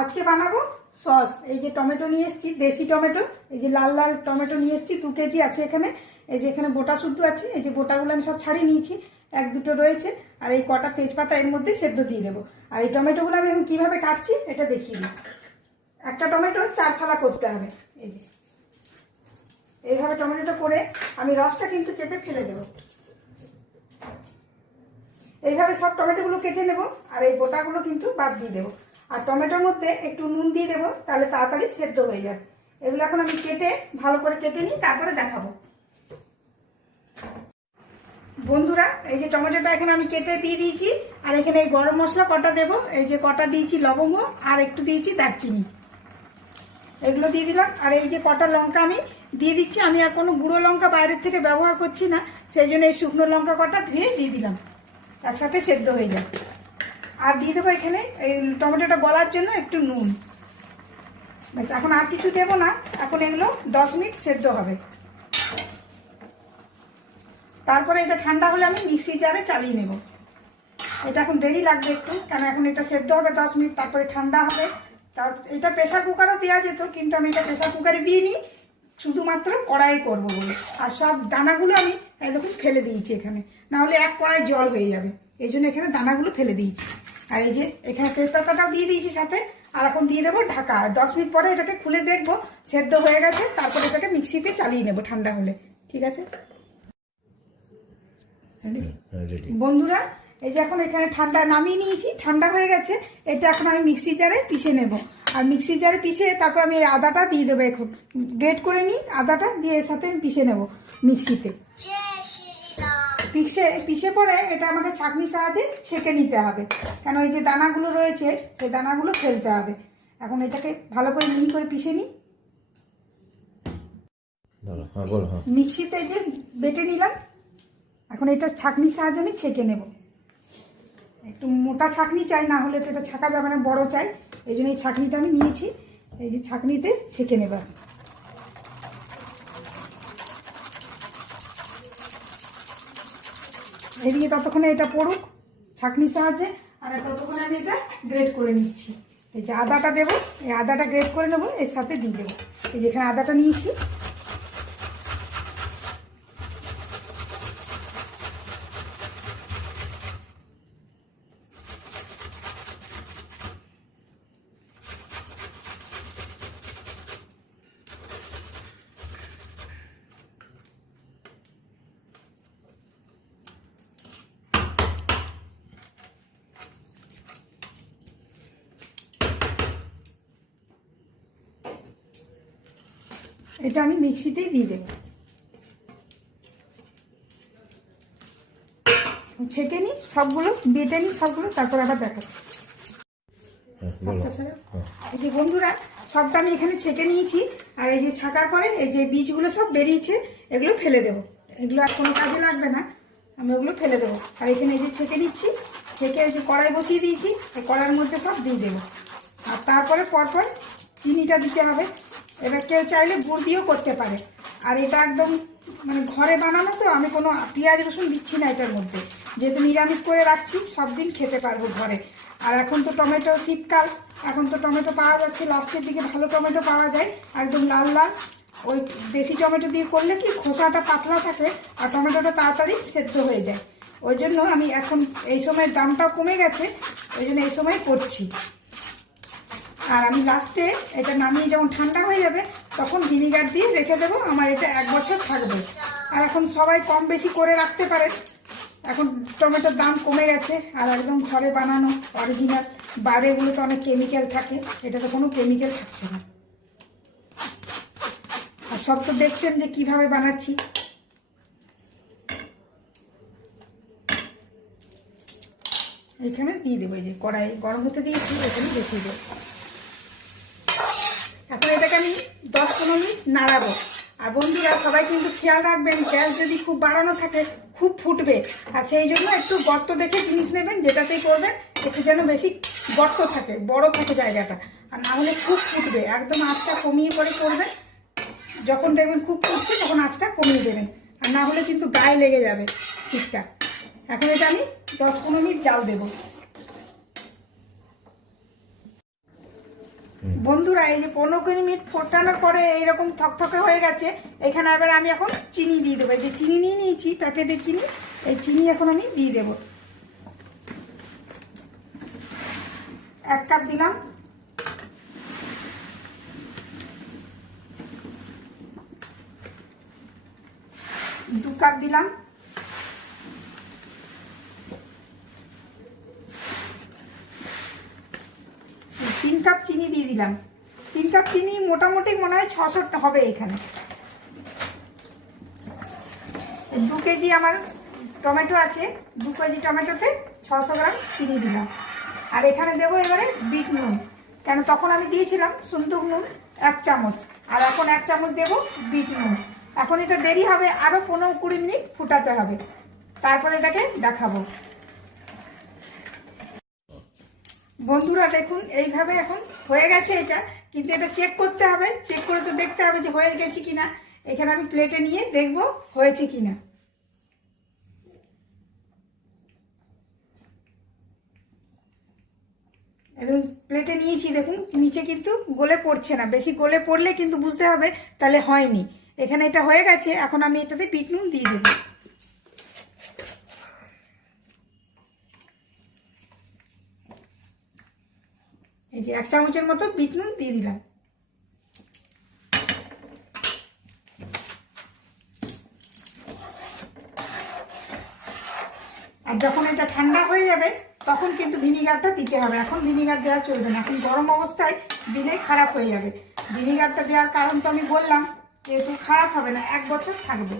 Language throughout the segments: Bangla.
আজকে বানাবো সস। এই যে টমেটো নিয়ে এসেছি, দেশি টমেটো, এই যে লাল লাল টমেটো নিয়ে এসেছি, 2 কেজি আছে এখানে। এই যে এখানে বোটা শুদ্ধ আছে, এই যে বোটাগুলো আমি সব ছাড়িয়ে নিয়েছি, 1-2টো রয়েছে। আর এই কটা তেজপাতা এর মধ্যে সেদ্ধ দিয়ে দেবো। আর এই টমেটোগুলো আমি এখন কীভাবে কাটছি এটা দেখিয়ে দিই। একটা টমেটো 4 ফালা করতে হবে। এই যে এইভাবে টমেটোটা করে আমি রসটা কিন্তু চেপে ফেলে দেবো। এইভাবে সব টমেটোগুলো কেটে নেব, আর এই বোটাগুলো কিন্তু বাদ দিয়ে দেবো। আর টমেটোর মধ্যে একটু নুন দিয়ে দেবো, তাহলে তাড়াতাড়ি সেদ্ধ হয়ে যাবে। এগুলো এখন আমি কেটে ভালো করে কেটে নিই, তারপরে দেখাবো। বন্ধুরা, এই যে টমেটোটা এখানে আমি কেটে দিয়ে দিয়েছি। আর এখানে এই গরম মশলা কটা দেবো, এই যে কটা দিয়েছি লবঙ্গ, আর একটু দিয়েছি দারচিনি, এগুলো দিয়ে দিলাম। আর এই যে কটা লঙ্কা আমি দিয়ে দিচ্ছি। আমি আর কোনো গুঁড়ো লঙ্কা বাইরের থেকে ব্যবহার করছি না, সেই জন্য এই শুকনো লঙ্কা কটা ধুয়ে দিয়ে দিলাম, একসাথে সেদ্ধ হয়ে যায়। আর দিয়ে দেবো এখানে এই টমেটোটা গলার জন্য একটু নুন। ব্যাস, এখন আর কিছু দেবো না। এখন এগুলো 10 মিনিট সেদ্ধ হবে। তারপরে এটা ঠান্ডা হলে আমি মিক্সি জারে চালিয়ে নেব। এটা এখন দেরি লাগবে একটু, কেন এখন এটা সেদ্ধ হবে 10 মিনিট, তারপরে ঠান্ডা হবে। এটা প্রেসার কুকারও দেওয়া যেত, কিন্তু আমি এটা প্রেসার কুকারে দিইনি, শুধুমাত্র কড়াই করবো বলে। আর সব দানাগুলো আমি দেখুন ফেলে দিয়েছি এখানে, নাহলে এক কড়াই জল হয়ে যাবে, এই জন্য এখানে দানাগুলো ফেলে দিয়েছি। আর এই যে এখানে তেজপাতাটাও দিয়ে দিয়েছি সাথে। আর এখন দিয়ে দেবো ঢাকা। 10 মিনিট পরে এটাকে খুলে দেখবো সেদ্ধ হয়ে গেছে, তারপরে এটাকে মিক্সিতে চালিয়ে নেবো ঠান্ডা হলে। ঠিক আছে বন্ধুরা, এই যে এখন এখানে ঠান্ডা নামিয়ে নিয়েছি, ঠান্ডা হয়ে গেছে। এটা এখন আমি মিক্সি জারে পিষে নেব। আর মিক্সি জারে পিষে তারপর আমি আদাটা দিয়ে দেবো। এখন গ্রেট করে নিই, আদাটা দিয়ে এর সাথে আমি পিষে নেব মিক্সিতে। পিষে পরে এটা আমাকে ছাঁকনির সাহায্যে ছেঁকে নিতে হবে, কেন এই যে দানাগুলো রয়েছে সেই দানাগুলো ফেলতে হবে। এখন এটাকে ভালো করে মিহি করে পিষে নিই। মিক্সিতে যে বেটে নিলাম, এখন এটা ছাঁকনির সাহায্যে আমি ছেঁকে নেব। একটু মোটা ছাঁকনি চাই, না হলে তো এটা ছাঁকা যাবে না, বড় চাই। এই জন্য এই ছাঁকনিটা আমি নিয়েছি, এই যে ছাঁকনিতে ছেঁকে নেব। এদিকে ততক্ষণে এটা পড়ুক ছাঁকনির সাহায্যে, আর ততক্ষণে আমি এটা গ্রেট করে নিচ্ছি। এই যে আদাটা দেবো, এই আদাটা গ্রেট করে নেবো, এর সাথে দিয়ে দেবো। এই যেখানে আদাটা নিয়েছি, এটা আমি মিক্সিতেই দিয়ে দেবো। ছেঁকে নিই সবগুলো, বেটে নিই সবগুলো, তারপর আবার দেখাচ্ছি। এই যে বন্ধুরা, সবটা আমি এখানে ছেঁকে নিয়েছি। আর এই যে ছাঁকার পরে এই যে বীজগুলো সব বেরিয়েছে, এগুলো ফেলে দেবো। এগুলো আর কোনো কাজে লাগবে না, আমি ওগুলো ফেলে দেবো। আর এখানে এই যে ছেঁকে নিচ্ছি, ছেঁকে এই যে কড়াই বসিয়ে দিয়েছি, এই কড়াইয়ের মধ্যে সব দিয়ে দেবো। আর তারপরে পরপর চিনিটা দিতে হবে। এবার কেউ চাইলে গুড় দিয়েও করতে পারে। আর এটা একদম মানে ঘরে বানানো, তো আমি কোনো পেঁয়াজ রসুন দিচ্ছি না এটার মধ্যে, যেহেতু নিরামিষ করে রাখছি, সব দিন খেতে পারবো ঘরে। আর এখন তো টমেটো শীতকাল, এখন তো টমেটো পাওয়া যাচ্ছে, লাস্টের দিকে ভালো টমেটো পাওয়া যায়, একদম লাল লাল। ওই দেশি টমেটো দিয়ে করলে কি খোসাটা পাতলা থাকে, আর টমেটোটা তাড়াতাড়ি সেদ্ধ হয়ে যায়। ওই জন্য আমি এখন এই সময় দামটাও কমে গেছে, ওই জন্য এই সময় করছি। আর আমি লাস্টে এটা নামিয়ে যখন ঠান্ডা হয়ে যাবে, তখন ভিনিগার দিয়ে রেখে দেবো। আমার এটা 1 বছর থাকবে। আর এখন সবাই কম বেশি করে রাখতে পারে, এখন টমেটোর দাম কমে গেছে। আর একদম ঘরে বানানো অরিজিনাল, বাইরেগুলো তো অনেক কেমিক্যাল থাকে, এটা তো কোনো কেমিক্যাল থাকছে না। আর সব তো দেখছেন যে কিভাবে বানাচ্ছি। এখানে দিয়ে দেবো, এই যে কড়াই গরম হতে দিয়েছি, এখানে বসিয়ে দেবো। এখন এটাকে আমি 10-15 মিনিট নাড়াবো। আর বন্ধুরা, সবাই কিন্তু খেয়াল রাখবেন, গ্যাস যদি খুব বাড়ানো থাকে খুব ফুটবে। আর সেই জন্য একটু গর্ত দেখে জিনিস নেবেন, যেটাতেই করবেন একটু যেন বেশি গর্ত থাকে, বড় থাকে জায়গাটা, আর না হলে খুব ফুটবে। একদম আঁচটা কমিয়ে করে করবেন। যখন দেখবেন খুব ফুটছে তখন আঁচটা কমিয়ে দেবেন, আর না হলে কিন্তু গায়ে লেগে যাবে ঠিকঠাক। এখন এটা আমি 10-15 মিনিট জাল দেবো। বন্ধুরা এই যে 15 মিনিট ফোটানোর পরে এইরকম থকথকে হয়ে গেছে। এখানে এবার আমি এখন চিনি দিয়ে দেবো। এই যে চিনি নিয়ে নিয়েছি, প্যাকেটের চিনি, এই চিনি এখন আমি দিয়ে দেবো। 1 কাপ দিলাম, 2 কাপ দিলাম, 3 কাপ চিনি দিয়ে দিলাম। 3 কাপ চিনি মোটামুটি মনে হয় 600 হবে এখানে। 2 কেজি আমার টমেটো আছে, 2 কেজি টমেটোতে 600 গ্রাম চিনি দিলাম। আর এখানে দেবো এবারে বিট নুন, কেন তখন আমি দিয়েছিলাম সুন্দর নুন 1 চামচ, আর এখন 1 চামচ দেবো বিট নুন। এখন এটা দেরি হবে, আরও 15-20 মিনিট ফুটাতে হবে, তারপরে এটাকে দেখাবো। বন্ধুরা দেখুন এইভাবে এখন হয়ে গেছে এটা, কিন্তু এটা চেক করতে হবে, চেক করে তো দেখতে হবে যে হয়ে গেছে কিনা। এখানে আমি প্লেটে নিয়ে দেখবো হয়েছে কিনা। এবং প্লেটে নিয়েছি, দেখুন নিচে কিন্তু গলে পড়ছে না, বেশি গলে পড়লে কিন্তু বুঝতে হবে তাহলে হয়নি। এখানে এটা হয়ে গেছে, এখন আমি এটাতে বিট নুন দিয়ে দেবো। এই যে 1 চামচের মতো বিট নুন দিয়ে দিলাম। আর যখন এটা ঠান্ডা হয়ে যাবে তখন কিন্তু ভিনিগারটা দিতে হবে। এখন ভিনিগার দেওয়া চলবে না, এখন গরম অবস্থায় দিলে খারাপ হয়ে যাবে। ভিনিগারটা দেওয়ার কারণ তো আমি বললাম, যেহেতু খারাপ হবে না, 1 বছর থাকবে।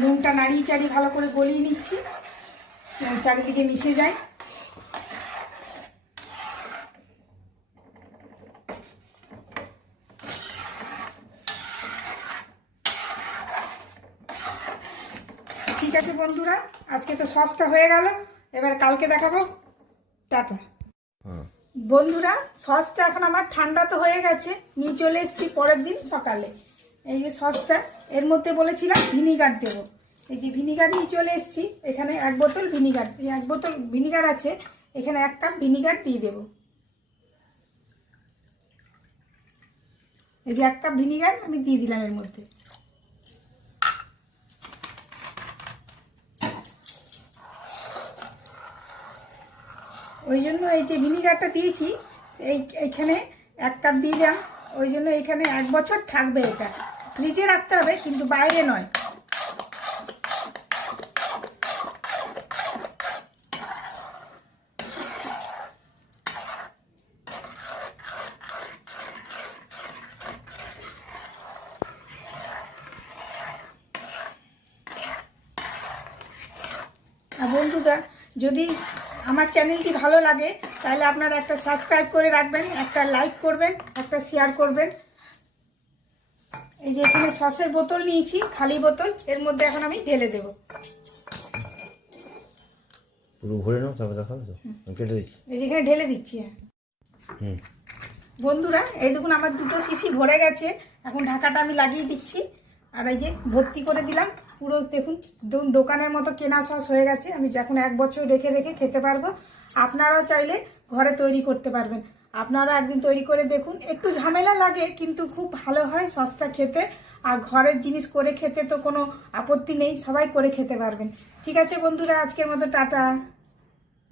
নুনটা নাড়িয়ে চাড়িয়ে ভালো করে গলিয়ে নিচ্ছি, চারিদিকে মিশে যায়। ঠিক আছে বন্ধুরা, আজকে তো সসটা হয়ে গেল, এবার কালকে দেখাবো। টাটা। বন্ধুরা সসটা এখন আমার ঠান্ডা তো হয়ে গেছে, নিয়ে চলে এসেছি পরের দিন সকালে। এই যে সসটা, এর মধ্যে বলেছিলাম ভিনিগার দেবো, এই যে ভিনিগার নিয়ে চলে এসেছি। এখানে 1 বোতল ভিনিগার, এই 1 বোতল ভিনিগার আছে, এখানে 1 কাপ ভিনিগার দিয়ে দেবো। এই যে 1 কাপ ভিনিগার আমি দিয়ে দিলাম এর মধ্যে। ওই জন্য এই যে ভিনিগারটা দিয়েছি, এইখানে 1 কাপ দিলাম, ওই জন্য এখানে 1 বছর থাকবে। এটা ফ্রিজে রাখতে হবে, কিন্তু বাইরে নয়। আর বন্ধুরা যদি আমার চ্যানেলটি ভালো লাগে তাহলে আপনারা একটা সাবস্ক্রাইব করে রাখবেন, একটা লাইক করবেন, একটা শেয়ার করবেন। এই যে এখানে সসের বোতল নিয়েছি, খালি বোতল, এর মধ্যে এখন আমি ঢেলে দেবো। পুরো ভরে নাও, তারপর দেখাবো তো। কেটে দিচ্ছি, এই যে এখানে ঢেলে দিচ্ছি। বন্ধুরা এই দেখুন আমার 2টো শিশি ভরে গেছে, এখন ঢাকাটা আমি লাগিয়ে দিচ্ছি। আর এই যে ভর্তি করে দিলাম পুরো। দেখুন দোকানের মতো কেনা সস হয়ে গেছে, আমি যখন 1 বছর রেখে রেখে খেতে পারবো। আপনারাও চাইলে ঘরে তৈরি করতে পারবেন, আপনারা একদিন তৈরি করে দেখুন। একটু ঝামেলা লাগে, কিন্তু খুব ভালো হয় সসটা খেতে। আর ঘরের জিনিস করে খেতে তো কোনো আপত্তি নেই, সবাই করে খেতে পারবেন। ঠিক আছে বন্ধুরা, আজকের মতো টাটা।